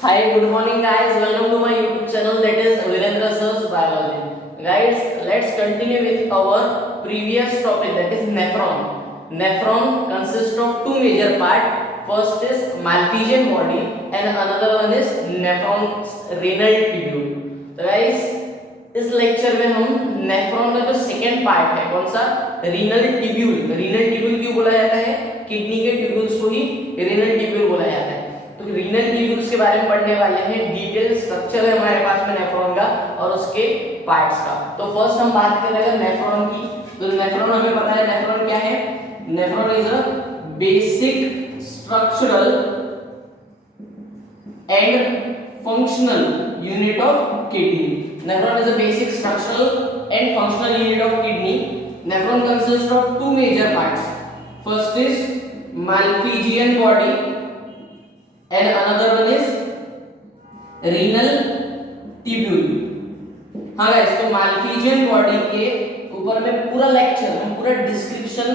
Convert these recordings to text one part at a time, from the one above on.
Hi, good morning guys. Welcome to my YouTube channel, that is Virendra Sir's Biology. Guys, let's continue with our previous topic, that is nephron. Nephron consists of two major parts. First is Malpighian body and another one is nephron's renal tubule. तो guys, इस lecture में हम nephron का जो second part है, कौन सा, renal tubule. Renal tubule क्यों बोला जाता है? किडनी के ट्यूब्यूल्स को ही रीनल ट्यूब्यूल बोला जाता है. तो रीनल ट्यूब्यूल्स के बारे में पढ़ने वाले हैं. डिटेल स्ट्रक्चर है हमारे पास में नेफ्रॉन का और उसके पार्ट्स का. तो फर्स्ट हम बात करेंगे नेफ्रॉन की. तो नेफ्रॉन हमें पता है नेफ्रॉन क्या है. Nephron is a basic structural and functional unit of kidney. Nephron is a basic structural and functional unit of kidney. Nephron consists of two major parts. First is Malpighian body and another one is renal tubule. हाँ guys, तो Malpighian body के ऊपर में पूरा lecture, हम पूरा description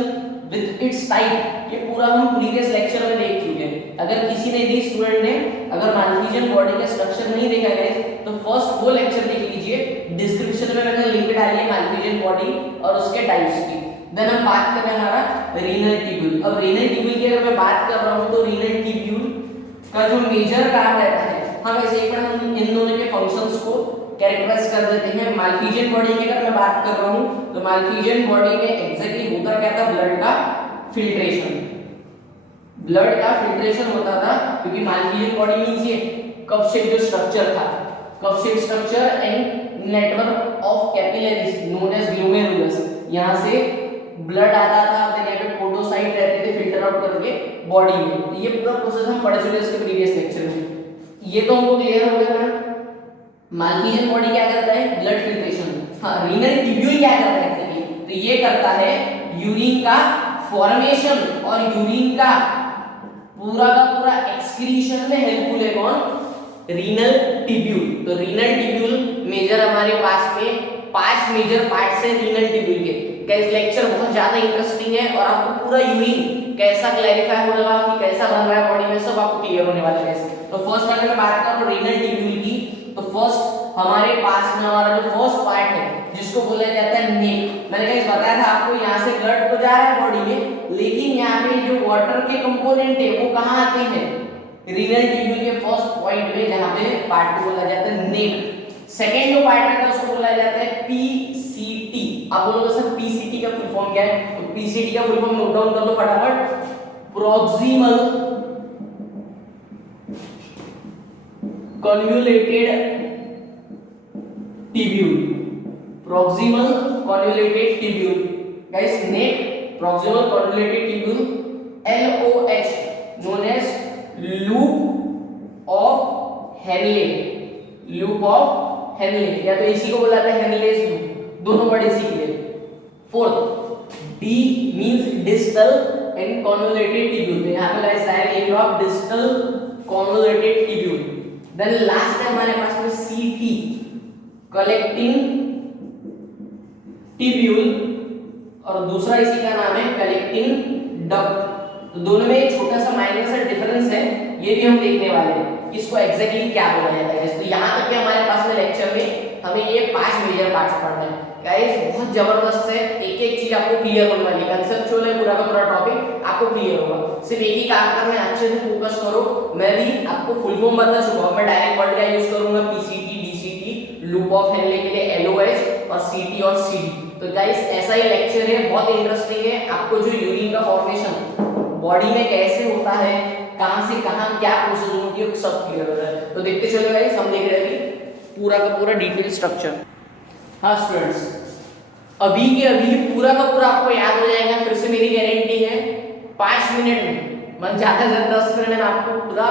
with its type ये पूरा हम प्रीवियस लेक्चर में देख चुके हैं. अगर किसी ने भी स्टूडेंट ने अगर माल्पीजियन बॉडी का स्ट्रक्चर नहीं देखा है तो फर्स्ट वो लेक्चर देख लीजिए. डिस्क्रिप्शन में मैंने लिंक डाली है माल्पीजियन बॉडी और उसके टाइप्स की. देन हम बात कर रहे हैं हमारा रीनल ट्यूब्यूल. अब रीनल ट्यूब्यूल की अगर मैं बात कर रहा हूं तो रीनल ट्यूब्यूल का जो मेजर काम रहता है, हम ऐसे एक बार हम इन दोनों के फंक्शंस को कैरेक्टराइज कर देते हैं. माल्पीजियन बॉडी की अगर मैं बात कर रहा हूं तो माल्पीजियन बॉडी में एग्जैक्टली होता क्या था, ब्लड का फिल्ट्रेशन. ब्लड का फिल्ट्रेशन होता था क्योंकि माल्पीजियन बॉडी मींस ये कप शेप जो स्ट्रक्चर था, cup shape structure and network of capillaries known as glomerulus. यहां से ब्लड आता था, देन यहां पे पोडोसाइट रहते थे फिल्टर आउट करके बॉडी में. ये पूरा प्रोसेस हम पढ़ चुके हैं इसके प्रीवियस लेक्चर में. ये तो हमको क्लियर हो गया ना. माल्पीजियन बॉडी क्या करता है, ब्लड फिल्ट्रेशन. हाँ, रीनल ट्यूब्यूल क्या करता है एक्चुअली, तो ये करता है यूरिन का फॉर्मेशन और यूरिन का पूरा एक्सक्रीशन में हेल्पफुल है कौन, रीनल ट्यूब्यूल. तो रीनल ट्यूब्यूल मेजर हमारे पास में 5 मेजर पार्ट्स हैं रीनल ट्यूब्यूल के. गाइस लेक्चर बहुत ज्यादा इंटरेस्टिंग है और आपको पूरा यूरिन कैसा क्लैरिफाई होने वाला कि कैसा बन रहा है बॉडी में सब आपको क्लियर होने वाला है. तो फर्स्ट अगर मैं बात करूं रीनल ट्यूब्यूल की तो फर्स्ट हमारे पास में हमारा जो फर्स्ट पार्ट है जिसको बोला जाता है नेक. मैंने कहीं बताया था आपको यहां से ब्लड तो जा रहा है बॉडी में, लेकिन यहां पे जो वाटर के कंपोनेंट है वो कहां आते हैं, रीनल ट्यूब्यूल के फर्स्ट पॉइंट में जहां पे पार्ट को बोला जाता है नेक. सेकंड जो पार्ट रहता है उसको बोला जाता है पीसीटी. आप बोलोगे सर पीसीटी का फुल फॉर्म क्या है, तो पीसीटी का फुल फॉर्म नोट डाउन कर लो फटाफट. Proximal convoluted tubule. proximal convoluted tubule. Guys, neck proximal convoluted tubule, LOH, known as loop of Henle. loop of Henle या तो इसी को बोला जाता है Henle's loop. दोनों वर्ड इसी के लिए. Fourth D means distal and convoluted tubule. यहाँ पे guys डायरेक्ट लिख लो आप distal convoluted tubule. Then last है हमारे पास में CT, collecting ट्यूब्यूल, और दूसरा इसी का नाम है कलेक्टिंग डक्ट. तो दोनों में एक छोटा सा माइनर सा डिफरेंस है, ये भी हम देखने वाले हैं इसको एग्जैक्टली क्या बोला जाता है. तो यहाँ तक के हमारे पास में लेक्चर में हमें ये 5 मेजर पार्ट्स पढ़ने हैं. गाइस बहुत जबरदस्त है, एक एक चीज आपको क्लियर होने वाली है. कंसेप्चुअल है पूरा का पूरा टॉपिक आपको क्लियर होगा. सिर्फ एक ही काम करना है, अच्छे से फोकस करो. मैं भी आपको फुल फॉर्म बता चुका हूं, मैं डायरेक्ट वर्ड का यूज करूंगा PCT, DCT, loop of Henley के लिए एलओएच और सीटी और सीडी. तो गाइस ऐसा ही लेक्चर है, बहुत इंटरेस्टिंग है. आपको जो यूरिन का फॉर्मेशन बॉडी में कैसे होता है, कहां से कहां क्या प्रोसेस होती है, सब क्लियर हो रहा है. तो देखते चलो गाइस, हम देख रहे हैं पूरा का पूरा डिटेल स्ट्रक्चर. हाँ स्टूडेंट्स, अभी के अभी पूरा का पूरा आपको याद हो जाएगा. फिर से मेरी गारंटी है 5 मिनट में, मन ज्यादा से 10 मिनट में आपको पूरा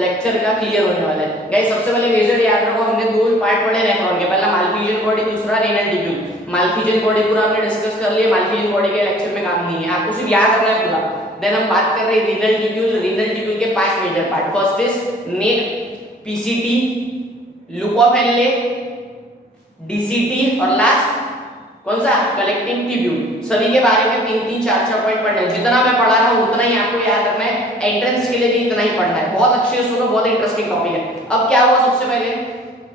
लेक्चर का क्लियर होने वाला है. गाइस सबसे पहले मेजर याद रखो, हमने 2 पार्ट पढ़े नेफ्रॉन के. पहला माल्पीजियन बॉडी, दूसरा रीनल ट्यूब्यूल. माल्पीजियन बॉडी पूरा हमने डिस्कस कर लिया. माल्पीजियन बॉडी के लेक्चर में काम नहीं है, आपको सिर्फ याद रखना है पूरा. देन हम बात कर रहे हैं रीनल ट्यूब्यूल. रीनल ट्यूब्यूल के 5 major part. First is neck, PCT, loop of Henle, DCT और लास्ट कौन सा? Collecting tubule. सभी के बारे में 3-3 4-4 पॉइंट पढ़ने हैं। जितना मैं पढ़ा रहा हूँ उतना ही आपको याद रखना है, एंट्रेंस के लिए भी इतना ही पढ़ना है। बहुत अच्छे से सुनो, बहुत इंटरेस्टिंग टॉपिक है। अब क्या हुआ, सबसे पहले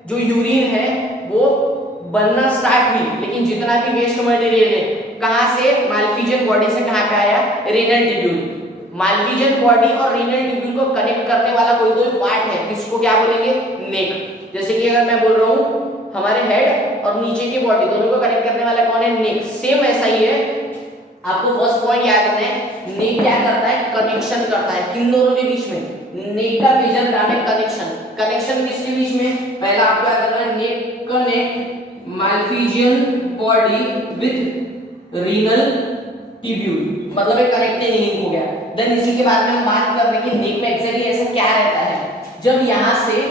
जो यूरिन है वो बनना स्टार्ट हुई, लेकिन जितना भी वेस्ट मटेरियल है कहाँ से? मालफिजियन बॉडी से कहाँ पे आया? Renal tubule. मालफिजियन बॉडी और रीनल ट्यूब्यूल को कनेक्ट करने वाला कोई पार्ट है, किसको क्या बोलेंगे? नेक। जैसे कि अगर मैं बोल रहा हूँ हमारे हेड और नीचे की बॉडी दोनों को कनेक्ट करने वाला कौन है? नेक। सेम ऐसा ही है, आपको फर्स्ट पॉइंट याद रखना है, नेक क्या करता है? कनेक्शन करता है। किन दोनों के बीच में? नेक का मेजर काम है कनेक्शन। कनेक्शन किसके बीच में? पहला आपको याद रखना है, neck connect Malpighian body with renal tubule, मतलब एक कनेक्टिंग लिंक हो गया। देन इसी के बाद में हम बात कर रहे हैं कि नेक में एक्चुअली ऐसा क्या रहता है। जब यहाँ से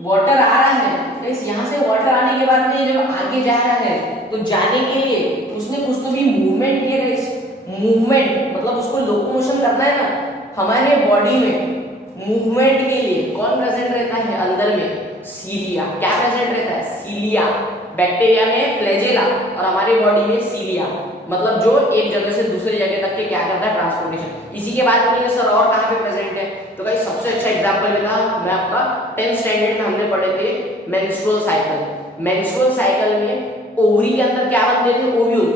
वाटर आ रहा है, गाइस यहाँ से वाटर आने के बाद में जब आगे जा रहा है तो जाने के लिए उसने कुछ तो भी मूवमेंट किया। गाइस मूवमेंट मतलब उसको लोकोमोशन करना है ना। हमारे बॉडी में मूवमेंट के लिए कौन प्रेजेंट रहता है? अंदर में सीलिया। क्या प्रेजेंट रहता है? सीलिया। बैक्टीरिया में फ्लैजेला और हमारे बॉडी में सीलिया, मतलब जो एक जगह से दूसरी जगह तक के क्या करता है? ट्रांसपोर्टेशन। इसी के बाद में सर और कहां पे प्रेजेंट है? तो गाइस सबसे अच्छा एग्जांपल लेना मैं आपका 10th स्टैंडर्ड में हमने पढ़े थे मेंस्ट्रुअल साइकिल। मेंस्ट्रुअल साइकिल में ओवरी के अंदर क्या बनते थे? ओव्यूल।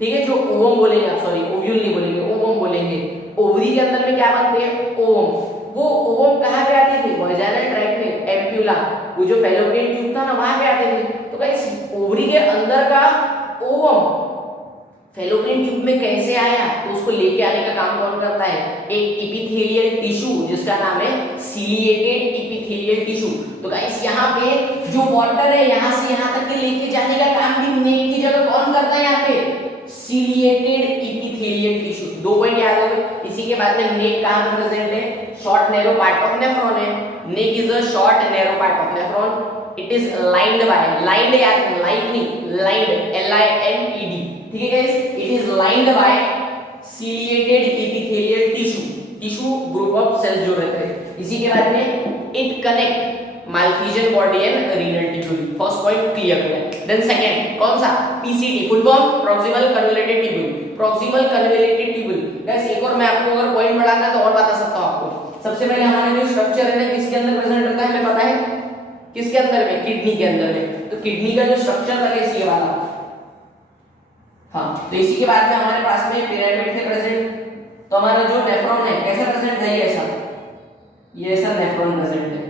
ठीक है, जो ओवम बोलेंगे आप, सॉरी ओव्यूल नहीं बोलेंगे, ओवम बोलेंगे। ओवरी के अंदर में क्या बनते हैं? ओवम। वो ओवम कहां पे आते थे? वजाइनल ट्रैक्ट में, एम्प्यूला, वो जो फैलोपियन ट्यूब था ना वहां पे आते थे। तो गाइस ओवरी के अंदर का ओवम फैलोपियन ट्यूब में कैसे आया? तो उसको लेके आने का काम कौन करता है? एक एपिथेलियल टिश्यू जिसका नाम है सीलिएटेड एपिथेलियल टिश्यू। तो गाइस यहाँ पे जो वाटर है यहाँ से यहाँ तक के लेके जाने का काम भी नेक की जगह कौन करता है? यहाँ पे सीलिएटेड एपिथेलियल टिश्यू। 2 पॉइंट याद हो गए। इसी के बाद में नेक कहाँ पे प्रेजेंट है? Short narrow part of nephron है। Neck is a short narrow part of nephron. It is lined by, lined याद, लाइंड नहीं, लाइंड, LINED। ठीक है guys, it is lined by ciliated epithelial tissue, tissue group of cells जो रहते हैं। इसी के बाद में it connect Malpighian body and renal tubule. First point clear हो गया। देन सेकंड कौन सा? PCT, full form proximal convoluted tubule. Proximal convoluted tubule. Guys एक और मैं आपको अगर पॉइंट बढ़ाना है तो और बता सकता हूं आपको। सबसे पहले हमारा जो स्ट्रक्चर है ना किसके अंदर प्रेजेंट होता है? हमें पता है किसके अंदर में? किडनी के अंदर में। तो किडनी का जो स्ट्रक्चर था कैसी है वाला? हाँ, तो इसी के बाद में हमारे पास में पिरामिड थे प्रेजेंट। तो हमारा जो नेफ्रॉन है कैसा प्रेजेंट है? ये ऐसा नेफ्रॉन प्रेजेंट है।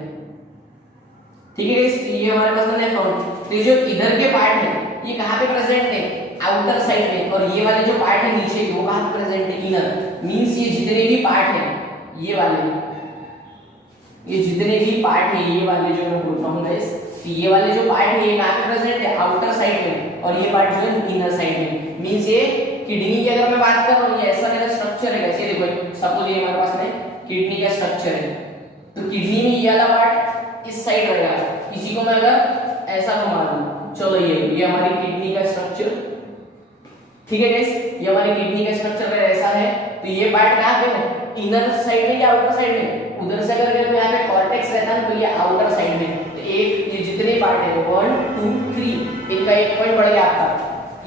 ठीक है गाइस, ये हमारे पास में नेफ्रॉन। तो ये जो इधर के पार्ट है ये कहाँ पे प्रेजेंट है? आउटर साइड में। और ये वाले जो पार्ट है नीचे वो कहाँ पे प्रेजेंट है? इनर। मींस ये जितने भी पार्ट है ये वाले, ये जितने भी पार्ट है ये वाले जो मैं बोल रहा हूँ गाइस, ये वाले जो पार्ट है ये कहाँ पे प्रेजेंट है? आउटर साइड में। और ये पार्ट जो है इनर साइड में। मींस ये किडनी की अगर मैं बात कर रहा हूँ ये ऐसा मेरा स्ट्रक्चर है। कैसे देखो, सपोज ये हमारे पास में किडनी का स्ट्रक्चर है। तो किडनी में ये वाला पार्ट इस साइड रहेगा। इसी को मैं अगर ऐसा घुमा दूं, चलो ये हमारी किडनी का स्ट्रक्चर। ठीक है गाइस, ये हमारी किडनी का स्ट्रक्चर ऐसा है। तो ये पार्ट कहाँ पे है? इनर साइड में या आउटर साइड में? उधर से अगर तो यहाँ पे कॉर्टेक्स रहता है तो ये आउटर साइड में। तो एक ये जितने पार्ट है 1 2 3 इनका एक पॉइंट बढ़ गया आपका।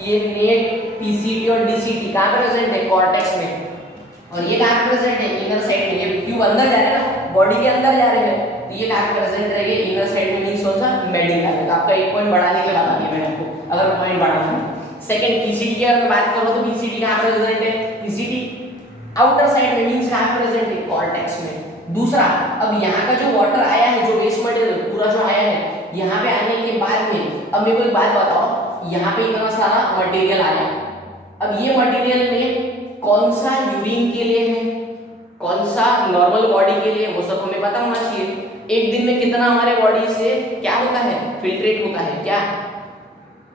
ये नेक, PCT और DCT कहाँ पे प्रेजेंट है? कॉर्टेक्स में। और ये कहाँ पे प्रेजेंट है? इनर साइड में। ये ट्यूब अंदर जा रहा है ना, बॉडी के अंदर जा रहे हैं, तो ये कहाँ पे प्रेजेंट रहेंगे? इनर साइड में। मींस कौन सा? मेडिकल। तो आपका एक पॉइंट बढ़ाने के बता दिया मैंने आपको, अगर पॉइंट बढ़ाना है। सेकंड PCT की अगर बात करो तो PCT कहाँ पे प्रेजेंट है? PCT आउटर साइड में। मींस कहाँ पे प्रेजेंट है? कॉर्टेक्स में। दूसरा, अब यहाँ का जो वाटर आया है, जो वेस्ट मटेरियल पूरा जो आया है, यहाँ पे आने के बाद में अब मेरे को एक बात बताओ, यहाँ पे इतना सारा मटेरियल आया, अब ये मटेरियल में कौन सा यूरिन के लिए है, कौन सा नॉर्मल बॉडी के लिए, वो सब हमें पता होना चाहिए। एक दिन में कितना हमारे बॉडी से क्या होता है? फिल्ट्रेट होता है। क्या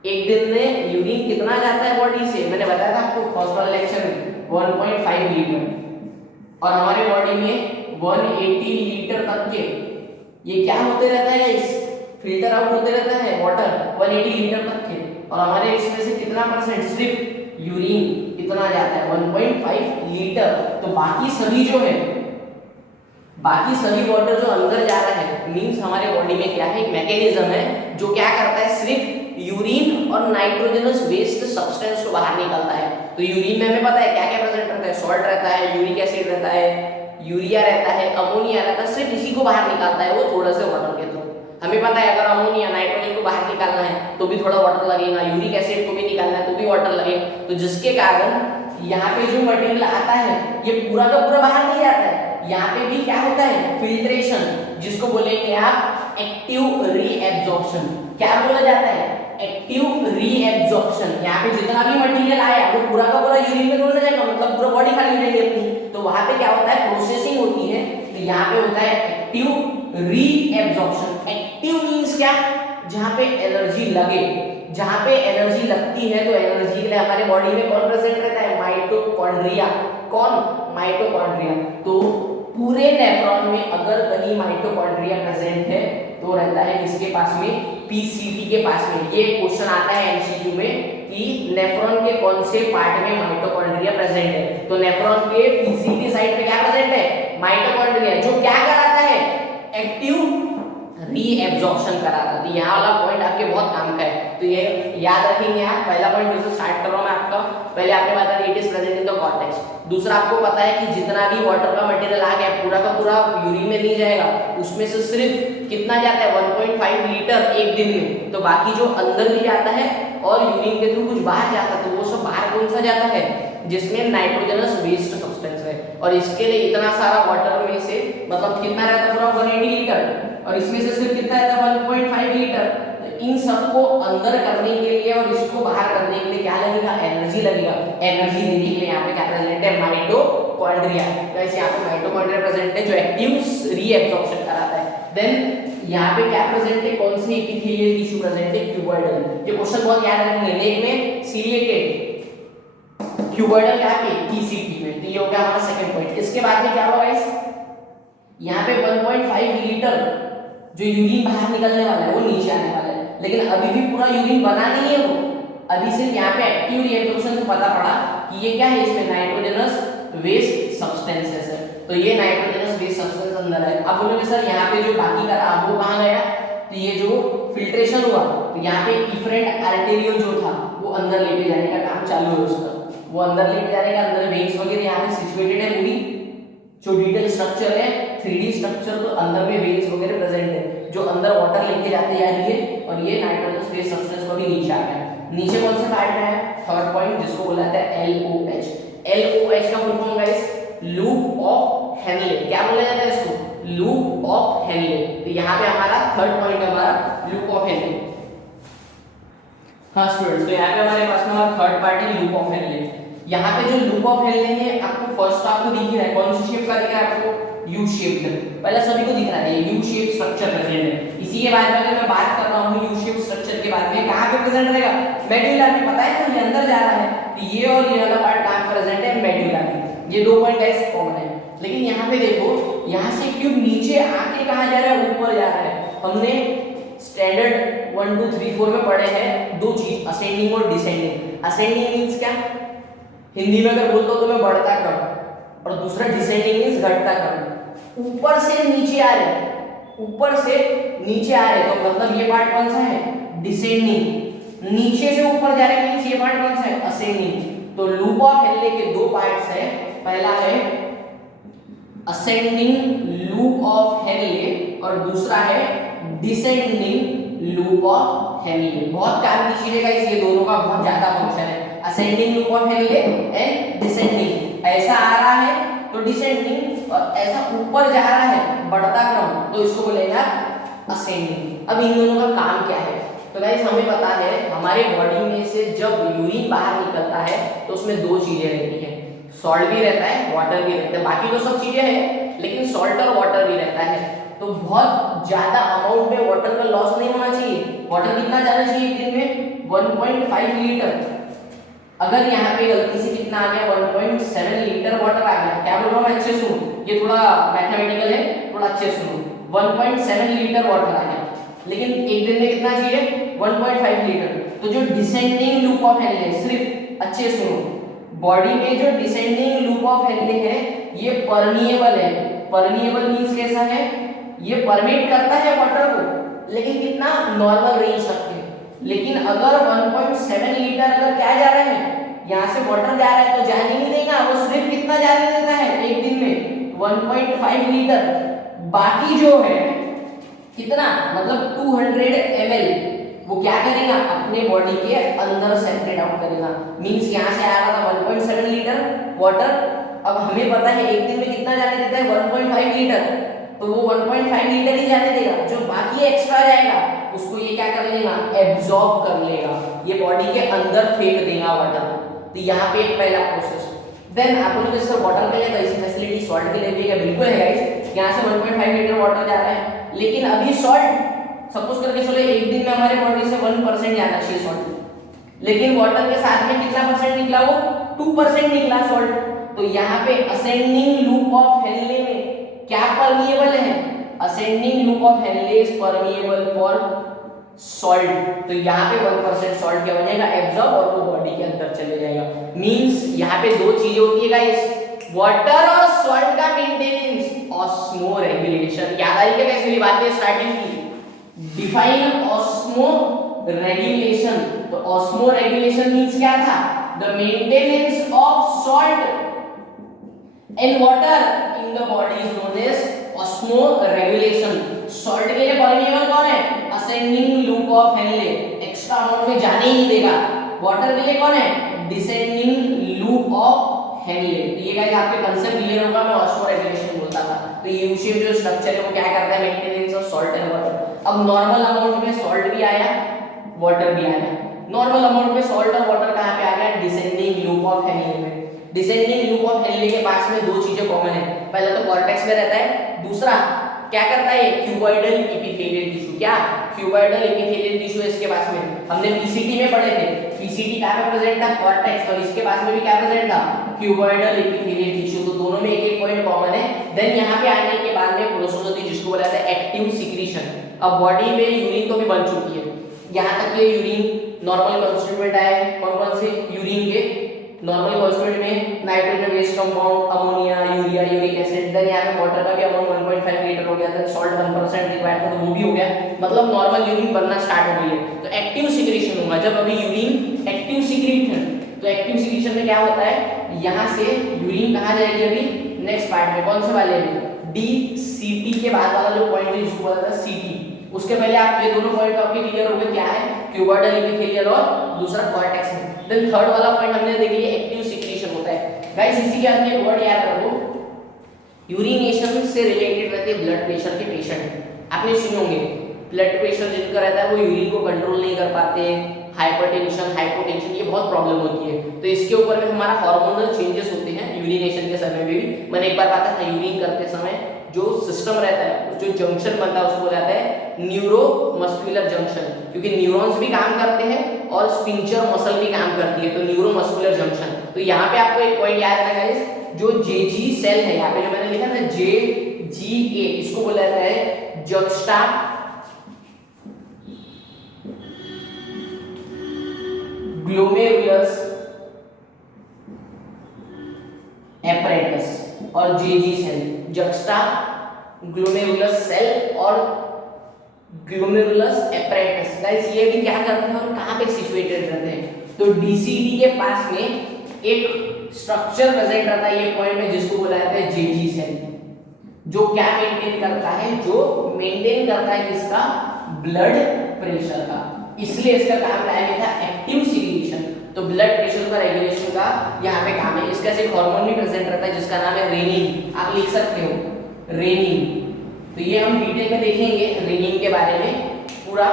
एक दिन में यूरिन कितना जाता है बॉडी से? मैंने बताया था आपको फर्स्ट वाले लेक्चर में 1.5 लीटर। और हमारे बॉडी में 180 लीटर तक के ये क्या होते रहता है गाइस? फिल्टर आउट होते रहता है वाटर 180 लीटर तक के। और हमारे इसमें से कितना परसेंट? सिर्फ यूरिन इतना जाता है 1.5 लीटर। तो बाकी सभी जो है, बाकी सभी वाटर जो अंदर जा रहा है, मींस हमारे बॉडी में क्या है? एक मैकेनिज्म है जो क्या करता है? सिर्फ यूरिन और नाइट्रोजनस वेस्ट सब्सटेंस को बाहर निकालता है। तो यूरिन में हमें पता है क्या क्या प्रेजेंट रहता है, सॉल्ट रहता है, यूरिक एसिड रहता है, यूरिया रहता है, अमोनिया रहता है, सिर्फ इसी को बाहर निकालता है वो थोड़ा से वाटर के थ्रू। हमें पता है अगर अमोनिया नाइट्रोजन को बाहर निकालना है तो भी थोड़ा वाटर लगेगा, यूरिक एसिड को भी निकालना है तो भी वाटर लगेगा। तो जिसके कारण यहाँ पे जो मटेरियल आता है ये पूरा का पूरा बाहर नहीं जाता है, यहाँ पे भी क्या होता है फिल्ट्रेशन, जिसको बोलेंगे आप एक्टिव रीएब्जॉर्प्शन। क्या बोला जाता है, एक्टिव रीएब्जॉर्प्शन। यहाँ पे जितना भी मटेरियल आया वो पूरा का पूरा यूरिन में थोड़ा जाएगा, मतलब पूरा बॉडी खाली हो जाएगी अपनी। तो वहां पे क्या होता है प्रोसेसिंग होती है, तो यहाँ पे होता है एक्टिव रीएब्जॉर्प्शन। एक्टिव मींस क्या, जहाँ पे एनर्जी लगे, जहाँ पे एनर्जी लगती है तो एनर्जी के लिए हमारे बॉडी में कौन प्रेजेंट रहता है, माइटोकॉन्ड्रिया। कौन, माइटोकॉन्ड्रिया। तो पूरे नेफ्रॉन में अगर कहीं माइटोकॉन्ड्रिया प्रेजेंट है तो रहता है किसके पास में, पीसीटी के पास में। ये क्वेश्चन आता है एमसीक्यू में कि नेफ्रॉन के कौन से पार्ट में माइटोकॉन्ड्रिया प्रेजेंट है। तो नेफ्रॉन के पीसीटी साइड पे क्या प्रेजेंट है, माइटोकॉन्ड्रिया, जो क्या कराता है, एक्टिव रीएब्जॉर्प्शन कराता है। तो यहाँ वाला पॉइंट आपके बहुत काम का है, तो ये याद रखेंगे आप। पहला पॉइंट फिर से स्टार्ट कर रहा हूँ मैं आपका। पहले आपने बता दिया it is present in the cortex. दूसरा आपको पता है कि जितना भी वाटर का मटेरियल आ गया पूरा का पूरा यूरिन में नहीं जाएगा, उसमें से सिर्फ कितना जाता है 1.5 लीटर एक दिन में। तो बाकी जो अंदर भी जाता है और यूरिन के थ्रू कुछ बाहर जाता है, तो वो सब बाहर कौन सा जाता है, जिसमें नाइट्रोजनस वेस्ट सब्सटेंस है। और इसके लिए इतना सारा वाटर में से मतलब कितना रहता है पूरा 180 लीटर, और इसमें से सिर्फ कितना रहता है 1.5 लीटर। तो इन सबको अंदर करने के लिए और इसको बाहर करने के लिए क्या लगेगा, एनर्जी लगेगा। एनर्जी देने के लिए यहाँ पे क्या प्रेजेंट है, माइटोकॉन्ड्रिया। वैसे यहाँ पे माइटोकॉन्ड्रिया प्रेजेंट है जो एक्टिव रीएब्जॉर्प्शन कराता है। देन यहाँ पे क्या प्रेजेंट है, कौन सी एपिथेलियल टिश्यू प्रेजेंट है, क्यूबॉइडल। ये क्वेश्चन बहुत याद रखेंगे, लेग में सीलिएटेड, क्यूबॉइडल कहाँ पे, पीसीटी में। तो ये हो गया हमारा सेकंड पॉइंट। इसके बाद में क्या होगा गाइस, यहाँ पे 1.5 लीटर जो यूरिन बाहर निकलने वाला है वो नीचे आने वाला है, लेकिन अभी भी पूरा यूरिन बना नहीं है वो। अभी सिर्फ यहाँ पे एक्टिव रीएब्जॉर्प्शन से पता पड़ा कि ये क्या है, इसमें नाइट्रोजनस वेस्ट सब्सटेंसेस है। तो ये नाइट्रोजनस वेस्ट सब्सटेंस अंदर है। अब बोलोगे सर यहाँ पे जो बाकी का था वो कहाँ गया, तो ये जो फिल्ट्रेशन हुआ तो यहाँ पे इफरेंट आर्टेरियल जो था वो अंदर लेके जाने का काम चालू है उसका। वो अंदर लेके जाने का, अंदर वेन्स वगैरह यहाँ पे सिचुएटेड है। पूरी जो डिटेल स्ट्रक्चर है 3D स्ट्रक्चर, तो अंदर में वेन्स वगैरह प्रेजेंट है जो अंदर वाटर लेके जाते जा रही है। और ये नाइट्रोजनस वेस्ट सब्सटेंस को भी नीचे आ गया। नीचे कौन से पार्ट में है, थर्ड पॉइंट, जिसको बोला जाता है LOH। LOH का full form guys loop of Henley. क्या बोला जाता है इसको, लूप ऑफ हेनले। तो यहाँ पे हमारा थर्ड पॉइंट है हमारा लूप ऑफ हेनले। हाँ स्टूडेंट्स, तो यहाँ पे हमारे पास में हमारा थर्ड पार्ट है लूप ऑफ हेनले। यहाँ पे जो लूप ऑफ हेनले है आपको फर्स्ट आपको दिख रहा है, कौन सी शेप का दिख रहा है आपको, यू शेप्ड। पहले सभी को दिख रहा है यू शेप स्ट्रक्चर प्रेजेंट है। इसी के बाद में अगर मैं बात कर रहा हूँ यू शेप स्ट्रक्चर के बाद में कहाँ पे प्रेजेंट रहेगा, मेडुला में। पता है ना ये अंदर जा रहा है, तो ये और ये वाला पार्ट कहाँ प्रेजेंट है, मेडुला में। ये दो पॉइंट गाइस कॉमन है। लेकिन यहाँ पे देखो, यहाँ से ट्यूब नीचे आके कहाँ जा रहा है, ऊपर जा रहा है। हमने स्टैंडर्ड 1 2 3 4 में पढ़े हैं दो चीज, असेंडिंग और डिसेंडिंग। असेंडिंग मींस क्या, हिंदी में अगर बोलते हो तो मैं बढ़ता क्रम, और दूसरा डिसेंडिंग मींस घटता क्रम। ऊपर से नीचे आ रहे, ऊपर से नीचे आ रहे, तो मतलब ये पार्ट कौन सा है, डिसेंडिंग। नीचे से ऊपर जा रहे मींस ये पार्ट कौन सा है, असेंडिंग। तो लूप ऑफ हेनले के दो पार्ट्स है, पहला है असेंडिंग लूप ऑफ हेनले और दूसरा है डिसेंडिंग लूप ऑफ हेनले। बहुत काम की चीजें गाइस, ये दोनों का बहुत ज्यादा फंक्शन है। Ascending loop of Henley and descending, ऐसा आ रहा है तो डिसेंडिंग, और ऐसा ऊपर जा रहा है बढ़ता क्रम, तो इसको बोलेगा असेंडिंग। अब इन दोनों का काम क्या है, तो गाइस हमें पता है हमारे बॉडी में से जब यूरिन बाहर निकलता है तो उसमें दो चीजें रहती है, सॉल्ट भी रहता है, वाटर भी रहता है। बाकी तो सब चीजें हैं, लेकिन सॉल्ट और वाटर भी रहता है। तो बहुत ज्यादा अमाउंट में वाटर का लॉस नहीं होना चाहिए। वाटर कितना जाना चाहिए एक दिन में, 1.5 लीटर। अगर यहाँ पे गलती से कितना आ गया, 1.7 लीटर वाटर आ गया। क्या बोल रहा हूँ मैं, अच्छे सुनो, ये थोड़ा मैथमेटिकल है, थोड़ा अच्छे सुनो। 1.7 लीटर वाटर आ गया, लेकिन एक दिन में कितना चाहिए, 1.5 लीटर। तो जो डिसेंडिंग लूप ऑफ हेनले, सिर्फ अच्छे सुनो, बॉडी में जो डिसेंडिंग लूप ऑफ हेनले है ये परमिएबल है। परमिएबल मींस कैसा है, ये परमिट करता है वाटर को, लेकिन कितना, नॉर्मल रेंज तक के। लेकिन अगर 1.7 लीटर अगर क्या जा रहा है, यहाँ से वाटर जा रहा है तो जाने नहीं देगा, वो सिर्फ कितना जाने देता है एक दिन में 1.5 लीटर। बाकी जो है कितना, मतलब 200 ml वो क्या करेगा, अपने बॉडी के अंदर सेपरेट आउट करेगा। मींस यहाँ से आ रहा था 1.7 लीटर वाटर, अब हमें पता है एक दिन में कितना जाने देता है 1.5 लीटर, तो वो 1.5 लीटर ही जाने देगा। जो बाकी एक्स्ट्रा जाएगा उसको ये क्या कर लेगा, एब्जॉर्ब कर लेगा, ये बॉडी के अंदर फेंक देगा वाटर। तो यहाँ पे एक पहला प्रोसेस। देन आपको जो सर वाटर के लिए तो ऐसी फैसिलिटी सॉल्ट के लिए भी है, बिल्कुल है गाइस। यहाँ से 1.5 लीटर वाटर जा रहा है, लेकिन अभी सॉल्ट सपोज करके चलो एक दिन में हमारे बॉडी से 1% जाना चाहिए सॉल्ट, लेकिन वाटर के साथ में कितना परसेंट निकला, वो 2% निकला सॉल्ट। तो यहाँ पे असेंडिंग लूप ऑफ हेनले में क्या परमिएबल है, ascending loop of Henley is permeable for salt. तो यहाँ पे 1% सॉल्ट क्या बनेगा, एब्जॉर्ब, और वो बॉडी के अंदर चले जाएगा। मींस यहाँ पे दो चीजें होती है गाइस, वाटर और सॉल्ट का मेंटेनेंस, ऑस्मो रेगुलेशन। याद आई क्या गाइस मेरी बातें स्टार्टिंग की, डिफाइन ऑस्मो रेगुलेशन। तो ऑस्मो रेगुलेशन मींस क्या था, the maintenance of salt and water in the body is known as osmoregulation. Salt के लिए परमिएबल कौन है, ascending loop of Henle, extra amount में जाने ही नहीं देगा। वाटर के लिए कौन है, डिसेंडिंग लूप ऑफ हेनले। तो ये गाइस आपके कांसेप्ट क्लियर होगा, मैं ऑस्मो रेगुलेशन बोलता था। तो ये यू शेप जो स्ट्रक्चर है वो क्या करता है, maintenance of salt and water. अब नॉर्मल अमाउंट में सॉल्ट भी आया, वाटर भी आया। नॉर्मल अमाउंट में सॉल्ट और वाटर कहां पे आ गया, डिसेंडिंग लूप ऑफ हेनले में। डिसेंडिंग लूप ऑफ हेनले के पास में दो चीजें कॉमन है, पहला तो कॉर्टेक्स में रहता है, दूसरा क्या करता है, क्यूबॉइडल एपिथेलियल टिश्यू। क्या, क्यूबॉइडल एपिथेलियल टिश्यू है इसके पास में। हमने पीसीटी में पढ़े थे, पीसीटी क्या में प्रेजेंट था, कॉर्टेक्स, और इसके पास में भी क्या प्रेजेंट था, क्यूबॉइडल एपिथेलियल टिश्यू। तो दोनों में एक एक पॉइंट कॉमन है। देन यहाँ पे आने के बाद में प्रोसेस होती है जिसको बोला जाता है एक्टिव सिक्रीशन। अब बॉडी में यूरिन तो भी बन चुकी है, यहाँ तक ये यूरिन नॉर्मल कॉन्स्टिट्यूएंट आए, कौन कौन से यूरिन के, नॉर्मल कॉन्स्टिट्यूएंट में nitrogen based compound, ammonia, urea, uric acid. Then यहाँ पे वाटर का भी अमाउंट 1.5 लीटर हो गया, देन सॉल्ट 1% रिक्वायर्ड था तो वो भी हो गया, मतलब नॉर्मल यूरिन बनना स्टार्ट हो गई है। तो एक्टिव सिक्रीशन होगा जब अभी यूरिन एक्टिव सिक्रीट है। तो एक्टिव सिक्रीशन में क्या होता है, यहाँ से यूरिन कहाँ जाएगी, अभी नेक्स्ट पार्ट में, कौन से वाले में, डीसीटी के बाद वाला जो पॉइंट है जिसको बोला जाता है सीटी। उसके पहले आप ये दोनों पॉइंट आपके क्लियर हो गए, क्या है, क्यूबॉइडल एपिथेलियल और दूसरा कॉर्टेक्स में। देन थर्ड वाला पॉइंट हमने देख लिया, एक्टिव सिक्रीशन होता है। गाइस इसी के अंदर एक वर्ड याद रखो, यूरिनेशन से रिलेटेड रहते हैं ब्लड प्रेशर के पेशेंट। आपने सुने होंगे ब्लड प्रेशर जिनका रहता है वो यूरिन को कंट्रोल नहीं कर पाते, हाइपरटेंशन, हाइपोटेंशन, ये बहुत प्रॉब्लम होती है। तो इसके ऊपर में हमारा हार्मोनल चेंजेस होते हैं यूरिनेशन के समय में भी। मैंने एक बार बताया था, यूरिन करते समय जो सिस्टम रहता है, जो जंक्शन बनता है उसको बोला जाता है न्यूरोमस्कुलर जंक्शन, क्योंकि न्यूरॉन्स भी काम करते हैं और स्पिंचर मसल भी काम करती है, तो न्यूरोमस्कुलर जंक्शन। तो यहाँ पे आपको एक पॉइंट याद रखना गाइस, जो जेजी सेल है, यहाँ पे जो मैंने लिखा ना JGA, इसको बोला जाता है जक्स्टा ग्लोमेरुलस एपरेटस और JG cell, juxta glomerulus cell और ग्लोमेरुलस एपरेटस। गाइस ये भी क्या करते हैं और कहां पे सिचुएटेड रहते हैं, तो डीसीडी के पास में एक स्ट्रक्चर प्रेजेंट रहता है ये पॉइंट में जिसको बोला जाता है जेजी सेल, जो क्या मेंटेन करता है, जो मेंटेन करता है किसका, ब्लड प्रेशर का। इसलिए इसका काम लाया गया था एक्टिव सिक्रीशन। तो ब्लड प्रेशर का रेगुलेशन का यहाँ पे काम है। इसका एक हार्मोन भी प्रेजेंट रहता है जिसका नाम है रेनिन, आप लिख सकते हो रेनिन। तो ये हम डिटेल में देखेंगे, रेनिन के बारे में पूरा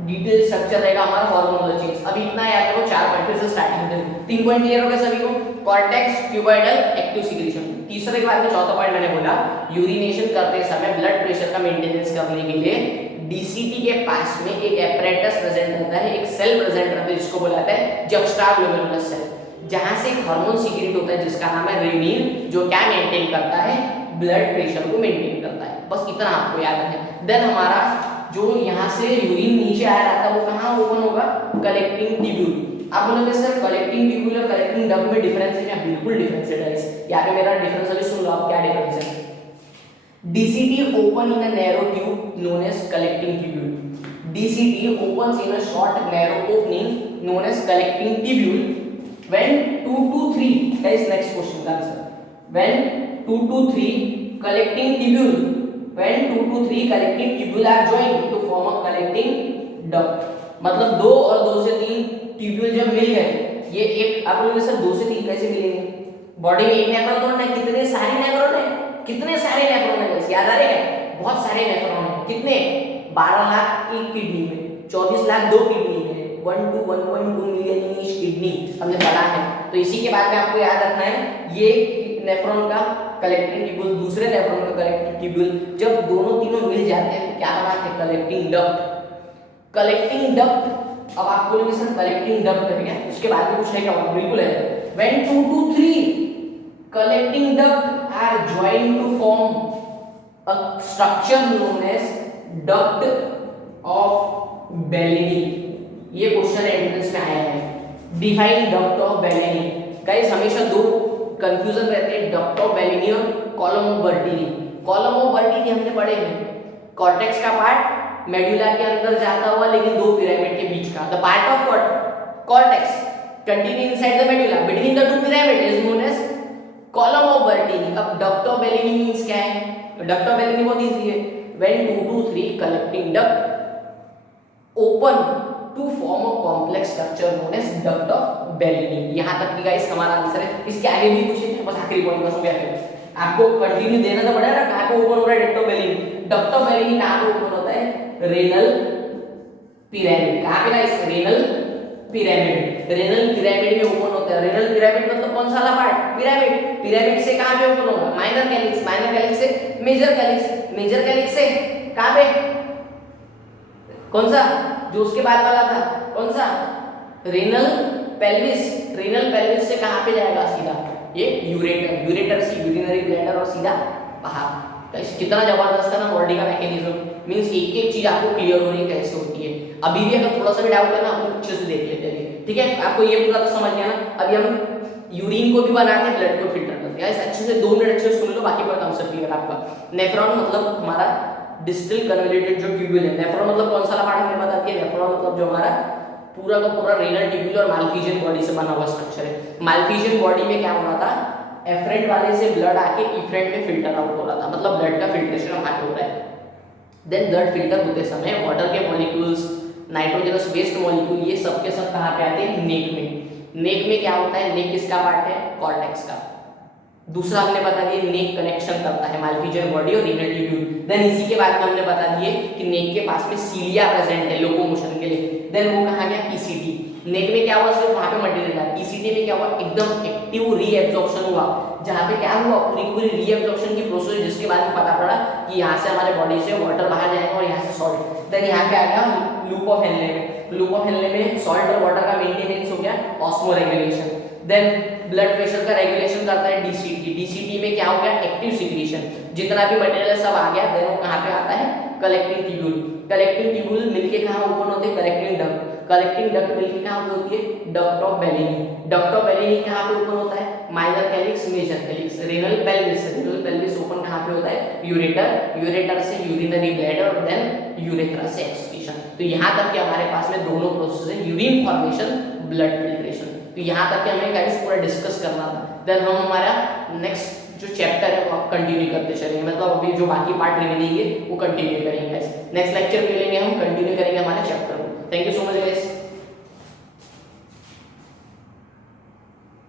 डिटेल स्ट्रक्चर रहेगा हमारा हार्मोनल चेंज। अभी इतना याद रखो, 4 पॉइंट फिर से स्टार्टिंग में 3 पॉइंट क्लियर हो गए सभी को, कॉर्टेक्स, क्यूबॉइडल, एक्टिव सिक्रीशन। तीसरे के बाद में चौथा पॉइंट मैंने बोला, यूरिनेशन करते समय ब्लड प्रेशर का मेंटेनेंस करने के लिए डीसीटी के पास में एक एपरेटस प्रेजेंट रहता है, एक सेल प्रेजेंट रहता है जिसको बोला जाता है जक्स्टाग्लोमेरुलस सेल, जहां से एक हार्मोन सीक्रेट होता है जिसका नाम है रेनिन, जो क्या मेंटेन करता है, ब्लड प्रेशर को मेंटेन करता है। बस इतना आपको याद रखें। देन हमारा जो यहाँ से यूरिन नीचे आ रहा था वो कहाँ ओपन होगा, कलेक्टिंग ट्यूब्यूल। आप बोलोगे सर कलेक्टिंग ट्यूब्यूल और कलेक्टिंग डक्ट में डिफरेंस है क्या, बिल्कुल डिफरेंस है गाइस। यहाँ पे मेरा डिफरेंस अभी सुन लो आप, क्या डिफरेंस है। DCT open in a narrow tube known as collecting tubule. DCT opens in a short narrow opening known as collecting tubule when 2 to 3, that is next question का answer, when 2 to 3 collecting tubule, when 2 to 3 collecting tubule are joined to form a collecting duct, मतलब 2 और 2 से 3 tubule जब मिल गए, ये एक आप लोगों ने सर 2 से 3 कैसे मिलेंगे? बॉडी में एक नेफ्रॉन तो है, कितने सारे नेफ्रॉन है, कितने सारे नेफ्रॉन है गाइस, याद आ रहे हैं? बहुत सारे नेफ्रॉन है, कितने? 12 लाख एक किडनी में, 24 लाख दो किडनी में, 1 to 1.2 million in each kidney, हमने पढ़ा है। तो इसी के बाद में आपको याद रखना है, ये नेफ्रॉन का कलेक्टिंग ट्यूब्यूल, दूसरे नेफ्रॉन का कलेक्टिंग ट्यूब्यूल, जब दोनों तीनों मिल जाते हैं क्या बनाते हैं? Collecting duct. कलेक्टिंग डक्ट, अब आप बोलेंगे सर कलेक्टिंग डक्ट है क्या, उसके बाद में कुछ है क्या? बिल्कुल है। When 2 to 3 collecting duct are joined to form a structure known as duct of Bellini, ये क्वेश्चन एंट्रेंस में आया है। Define duct of Bellini. Guys हमेशा दो कंफ्यूजन रहते हैं, डक्ट ऑफ बेलेनी और column of Bertini. Column of Bertini हमने पढ़े हैं, कॉर्टेक्स का पार्ट मेडुला के अंदर जाता हुआ लेकिन दो पिरामिड के बीच का, the part of cortex continue inside the medulla between the two pyramid is known as column of Bertini. अब डक्ट ऑफ बेलेनी मींस क्या है? डक्ट ऑफ बेलेनी बहुत इजी है, when 2 to 3 collecting duct open to form a complex structure known as duct of Bellini. यहां तक की guys हमारा answer है। इसके आगे भी पूछे थे, बस आखिरी पॉइंट बस हो गया। आपको कंटिन्यू देना तो पड़ेगा ना, कहां पे ओपन हो रहा है duct of Bellini? Duct of Bellini कहां पे ओपन होता है? Renal pyramid. कहां पे guys? Renal pyramid. Renal pyramid में ओपन होता है। रेनल पिरामिड मतलब कौन सा वाला पार्ट? पिरामिड। पिरामिड से कहां पे ओपन होगा? Minor calyx. माइनर कैलिक्स से मेजर कैलिक्स। मेजर कैलिक्स से कहां पे? कौन सा जो उसके बाद वाला था? कौन सा? Renal pelvis. रेनल पेल्विस से कहां पे जाएगा? सीधा ये यूरेटर। यूरेटर से यूरिनरी ब्लैडर और सीधा बाहर। कितना जबरदस्त है ना बॉडी का मैकेनिज्म। मींस एक एक चीज आपको क्लियर हो रही है कैसे होती है। अभी भी अगर थोड़ा सा भी डाउट है ना, आपको अच्छे से देख लेते हैं, ठीक है? आपको ये पूरा तो समझ गया ना। अभी हम यूरिन को भी बनाते हैं, ब्लड को फिल्टर करते हैं। ऐसे अच्छे से 2 मिनट अच्छे से सुन लो, बाकी पूरा कांसेप्ट क्लियर आपका। नेफ्रॉन मतलब हमारा डिस्टल कन्वोल्यूटेड जो ट्यूब्यूल है। नेफ्रॉन मतलब कौन सा पार्ट हमने बता दिया? नेफ्रॉन मतलब जो हमारा पूरा का पूरा रेनल ट्यूब्यूल और मालफिजियन बॉडी से बना हुआ स्ट्रक्चर है। मालफिजियन बॉडी में क्या हो रहा था? एफरेंट वाले से ब्लड आके इफरेंट में फिल्टर आउट हो रहा था, मतलब ब्लड का फिल्ट्रेशन वहां पे हो रहा है। देन ब्लड फिल्टर होते समय वाटर के मॉलिक्यूल्स, नाइट्रोजनस वेस्ट मॉलिक्यूल, ये सब के सब कहां पे आते हैं? नेक में। नेक में क्या होता है? नेक किसका पार्ट है? कॉर्टेक्स का। दूसरा हमने बता दिया नेक कनेक्शन करता है मालफिजियन बॉडी और रीनल ट्यूब्यूल। देन इसी के बाद में हमने बता दिए कि नेक के पास में सीलिया प्रेजेंट है लोकोमोशन के लिए। देन वो कहा गया पीसीटी। नेक में क्या हुआ? सिर्फ वहां पे मटेरियल है। पीसीटी में क्या हुआ? एकदम एक्टिव रीएब्जॉर्प्शन हुआ, जहां पे क्या हुआ? पूरी पूरी रीएब्जॉर्प्शन की प्रोसेस, जिसके बाद में पता पड़ा कि यहाँ से हमारे बॉडी से वाटर बाहर जाएगा और यहाँ से सॉल्ट। देन यहाँ पे आ गया लूप ऑफ हेनले में। लूप ऑफ हेनले में सॉल्ट और वाटर का मेंटेनेंस हो गया, osmoregulation. Then blood pressure का रेगुलेशन करता है डीसीटी। डीसीटी में क्या हो गया? Active secretion. जितना भी मटेरियल सब आ गया, देन वो कहां पे आता है? Collecting tubule. कलेक्टिंग ट्यूब्यूल मिलके कहां ओपन होते हैं? Collecting duct. कलेक्टिंग डक्ट मिलके कहां होती है? Duct of Bellini. Duct of Bellini कहां पे ओपन होता है? Minor calyx, major calyx. Renal pelvis. Renal pelvis open कहां पे होता है? यूरेटर। यूरेटर से यूरिनरी ब्लैडर और देन यूरेथ्रा से एक्सक्रीशन। तो यहां तक कि हमारे पास में दोनों प्रोसेस है, यूरिन फॉर्मेशन, ब्लड फिल्ट्रेशन। तो यहाँ तक कि हमें गाइस पूरा डिस्कस करना था। देन हम हमारा नेक्स्ट जो चैप्टर है वो कंटिन्यू करते चलेंगे, मतलब अभी जो बाकी पार्ट रिमेनिंग है वो कंटिन्यू करेंगे गाइस। नेक्स्ट लेक्चर में मिलेंगे, हम कंटिन्यू करेंगे हमारे चैप्टर को। Thank you so much guys.